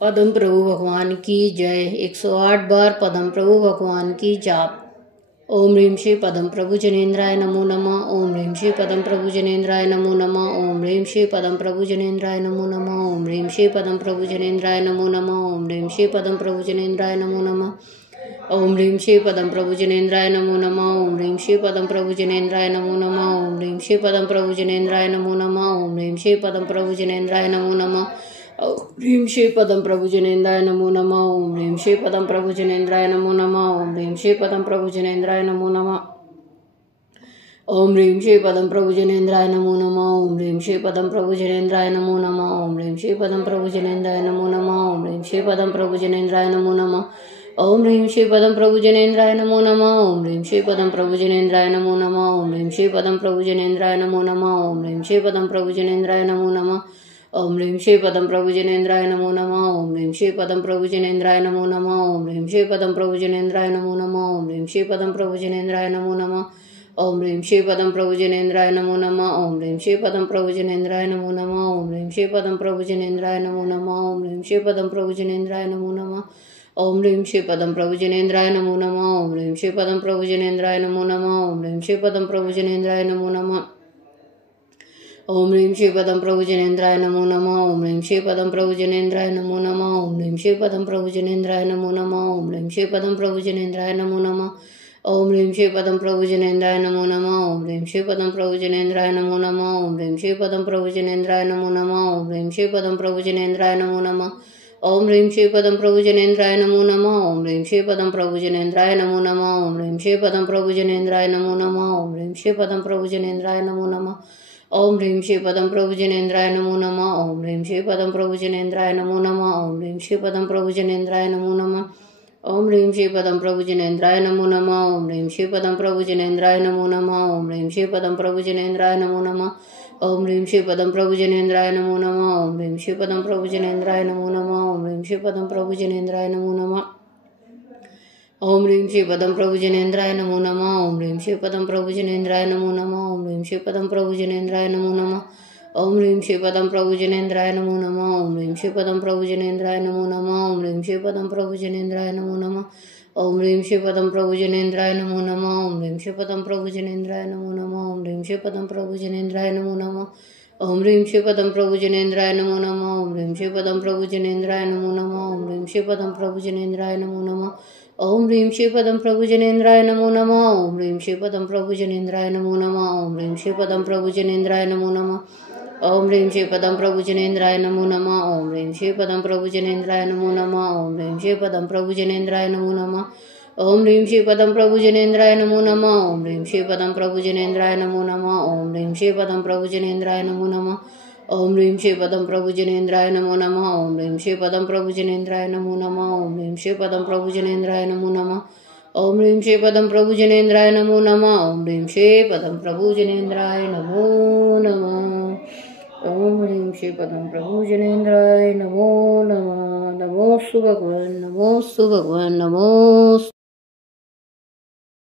पद्म प्रभु भगवान की जय। 108 बार पद्म प्रभु भगवान की जाप। ओम ह्रीं श्री पद्म प्रभु जनेन्द्राय नमो नमः। ओम ह्रीं श्री पद्म प्रभु जनेन्द्राय नमो नमः। ओम ह्रीं श्री पद्म प्रभु जनेन्द्राय नमो नमः। ओम ह्रीं श्री पद्म प्रभु जनेन्द्राय नमो नमः। ओम ह्रीं श्री पद्म प्रभु जनेन्द्राय नमो नमः। ओम ह्रीं श्री पद्म प्रभु जनेन्द्राय नमो नमः। ओम ह्रीं श्री पद्म प्रभु जनेन्द्राय नमो नमः। ओम ह्रीं श्री पद्म प्रभु जनेन्द्राय नमो नमः। ओम ह्रीं श्री पद्म प्रभु जनेन्द्राय नमो नमः। ओम ह्रीं श्री पद्म प्रभु जनेन्द्राय नमो नमः। ओम ह्रीं श्री पद्म प्रभु जनेन्द्राय नमो नमः। ओम ह्रीं श्री पद्म प्रभु जनेन्द्राय नमो नमः। ओम ह्रीं श्री पद्म प्रभु जनेन्द्राय नमो नमः। ओम ह्रीं श्री पद्म प्रभु जनेन्द्राय नमो नमः। ओम ह्रीं श्री पद्म प्रभु जनेन्द्राय नमो नमः। ओम ह्रीं श्री पद्म प्रभु जनेन्द्राय नमो नमः। ओम ह्रीं श्री पद्म प्रभु जनेन्द्राय नमो नमः। ओम ह्रीं श्री पद्म प्रभु जनेन्द्राय नमो नमः। ओम ह्रीं श्री पद्म प्रभु जनेन्द्राय नमो नमः। ओम ह्रीं श्री पद्म प्रभु जनेन्द्राय नमो नमः। ओम ह्रीं श्री पद्म प्रभु जनेन्द्राय नमो नमः। ओम ह्रीं श्री पद्म प्रभु जनेन्द्राय नमो नमः। ओम ह्रीं श्री पद्म प्रभु जनेन्द्राय नमो नमः। ओम ह्रीं श्री पद्म प्रभु जनेन्द्राय नमो नमः। ओम ह्रीं श्री पद्म प्रभु जनेन्द्राय नमो नमः। ओम ह्रीं श्री पद्म प्रभु जनेन्द्राय नमो नमः। ओम ह्रीं श्री पद्म प्रभु जनेन्द्राय नमो नमः। ओम ह्रीं श्री पद्म प्रभु जनेन्द्राय नमो नमः। ओम ह्रीं श्री पद्म प्रभु जनेन्द्राय नमो नमः। ओम ह्रीं श्री पद्म प्रभु जनेन्द्राय नमो नमः। ओम ह्रीं श्री पद्म प्रभु जनेन्द्राय नमो नमः। ओम ह्रीं श्री पद्म प्रभु जनेन्द्राय नमो नमः। ओम ह्रीं श्री पद्म प्रभु जनेन्द्राय नमो नमः। ओम ह्रीं श्री पद्म प्रभु जनेन्द्राय नमो नमः। ओम ह्रीं श्री पद्म प्रभु जनेन्द्राय नमो नमः। ओम ह्रीं श्री पद्म प्रभु जनेन्द्राय नमो नमः। ओम ह्रीं श्री पद्म प्रभु जनेन्द्राय नमो नमः। ओम ह्रीं श्री पद्म प्रभु जनेन्द्राय नमो नमः। ओम ह्रीं श्री पद्म प्रभु जनेन्द्राय नमो नमः। ओम ह्रीं श्री पद्म प्रभु जनेन्द्राय नमो नमः। ओम ह्रीं श्री पद्म प्रभु जनेन्द्राय नमो नमः। ओम ह्रीं श्री पद्म प्रभु जनेन्द्राय नमो नमः। ओम ह्रीं श्री पद्म प्रभु जनेन्द्राय नमो नमः। ओम ह्रीं श्री पद्म प्रभु जनेन्द्राय नमो नमः। ओम ह्रीं श्री पद्म प्रभु जनेन्द्राय नमो नमः। ओम ह्रीं श्री पद्म प्रभु जनेन्द्राय नमो नमः। ओम ह्रीं श्री पद्म प्रभु जनेन्द्राय नमो नमः। ओम ह्रीं श्री पद्म प्रभु जनेन्द्राय नमो नमः। ओम ह्रीं श्री पद्म प्रभु जनेन्द्राय नमो नमः। ओम ह्रीं श्री पद्म प्रभु जनेन्द्राय नमो नमः। ओम ह्रीं श्री पद्म प्रभु जनेन्द्राय नमो नमः। ओम ह्रीं श्री पद्म प्रभु जनेन्द्राय नमो नमः। ओम ह्रीं श्री पद्म प्रभु जनेन्द्राय नमो नमः। ओम ह्रीं श्री पद्म प्रभु जनेन्द्राय नमो नमः। ओम ह्रीं श्री पद्म प्रभु जनेन्द्राय नमो नमः। ओम ह्रीं श्री पद्म प्रभु जनेन्द्राय नमो नमः। ओम ह्रीं श्री पद्म प्रभु जनेन्द्राय नमो नमः। ओम ह्रीं श्री पद्म प्रभु जनेन्द्राय नमो नमः। ओम ह्रीं श्री पद्म प्रभु जनेन्द्राय नमो नमः। ओम ह्रीं श्री पद्म प्रभु जनेन्द्राय नमो नमः। ओम ह्रीं श्री पद्म प्रभु जनेन्द्राय नमो नमः। ओम ह्रीं श्री पद्म प्रभु जनेन्द्राय नमो नमः। ओम ह्रीं श्री पद्म प्रभु जनेन्द्राय नमो नमः। ओम ह्रीं श्री पद्म प्रभु जनेन्द्राय नमो नमः। ओम ह्रीं श्री पद्म प्रभु जनेन्द्राय नमो नमः। ओम ह्रीं श्री पद्म प्रभु जनेन्द्राय नमो नमः। ओम ह्रीं श्री पद्म प्रभु जनेन्द्राय नमो नमः। ओम ह्रीं श्री पद्म प्रभु जनेन्द्राय नमो नमः। ओम ह्रीं श्री पद्म प्रभु जनेन्द्राय नमो नमः। ओम ह्रीं श्री पद्म प्रभु जनेन्द्राय नमो नमः। ओम ह्रीं श्री पद्म प्रभु जनेन्द्राय नमो नमः। ओम ह्रीं श्री पद्म प्रभु जनेन्द्राय नमो नमः। ओम ह्रीं श्री पद्म प्रभु जनेन्द्राय नमो नमः। ओम ह्रीं श्री पद्म प्रभु जनेन्द्राय नमो नमः। ओम ह्रीं श्री पद्म प्रभु जनेन्द्राय नमो नमः। ओम ह्रीं श्री पद्म प्रभु जनेन्द्राय नमो नमः। ओम ह्रीं श्री पद्म प्रभु जनेन्द्राय नमो नमः। ओम ह्रीं श्री पद्म प्रभु जनेन्द्राय नमो नमः। ओम ह्रीं श्री पद्म प्रभु जनेन्द्राय नमो नमः। नमोस्तु भगवान, नमोस्तु भगवान, नमोस्तु।